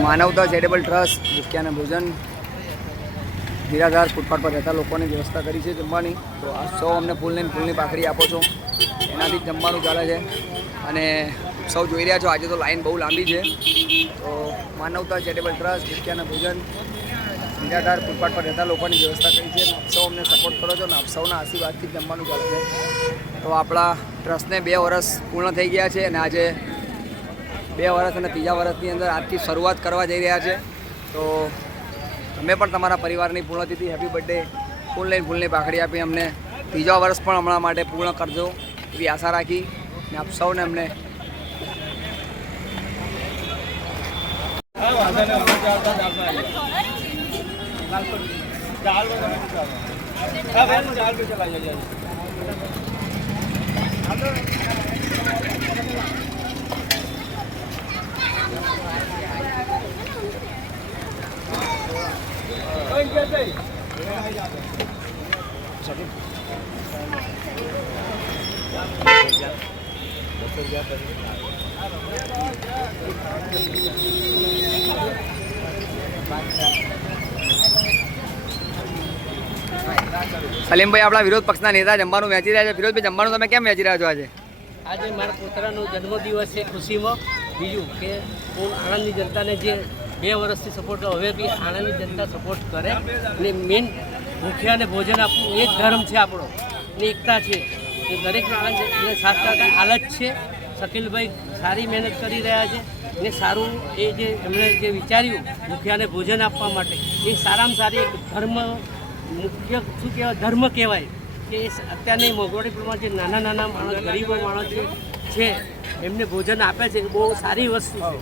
માનવતા charitable trust ભૂખ્યાના ભોજન નિરાધાર ફૂટપાથ પર રહેતા લોકોની વ્યવસ્થા કરી છે જમવાની. તો આ સૌ અમને ફૂલની ફૂલની પાકડી આપો છો. એનાથી જમવાનું ચાલે છે. અને સૌ જોઈ રહ્યા છો, આજે તો લાઈન બહુ લાંબી છે. તો માનવતા, ચેરિટેબલ ટ્રસ્ટ ભૂખ્યાના ભોજન નિરાધાર ફૂટપાથ પર રહેતા લોકોની વ્યવસ્થા કરી છે. આપ સૌ અમને સપોર્ટ કરો છો અને આપ સૌના આશીર્વાદથી જમવાનું ચાલે છે. તો આપણા ટ્રસ્ટને બે વર્ષ પૂર્ણ થઈ ગયા છે અને આજે બે વર્ષ અને ત્રીજા વર્ષની અંદર આજથી શરૂઆત કરવા જઈ રહ્યા છે. તો તમે પણ તમારા પરિવારની પૂર્ણતિથિ હેપી બર્થડે ફૂલ લઈને ફૂલની પાખડી આપી અમને. ત્રીજા વર્ષ પણ હમણાં માટે પૂર્ણ કરજો એવી આશા રાખી ને આપ સૌને અમને સલીમભાઈ, આપણા વિરોધ પક્ષના નેતા જમવાનું વેચી રહ્યા છે. વિરોધભાઈ જમવાનું તમે કેમ વેચી રહ્યા છો આજે? આજે મારા પુત્રનો જન્મદિવસ છે ખુશીમાં. બીજું કે હું આણંદની જનતાને જે બે વર્ષથી સપોર્ટ કરો, હવે બી આણંદની જનતા સપોર્ટ કરે. અને મેઇન ભૂખ્યાને ભોજન આપવું એ જ ધર્મ છે આપણો. અને એકતા છે. એ દરેક આણંદ સાથ કરતા હાલત છે. શકીલભાઈ સારી મહેનત કરી રહ્યા છે. ને સારું એ જે એમણે જે વિચાર્યું, ભૂખ્યાને ભોજન આપવા માટે, એ સારામાં સારી એક ધર્મ, મુખ્ય શું કહેવાય? ધર્મ કહેવાય. કે અત્યારની મોંઘવારી પ્રમાણે જે નાના નાના માણસ, ગરીબો માણસ જે છે એમને ભોજન આપે છે બહુ સારી વસ્તુ છે.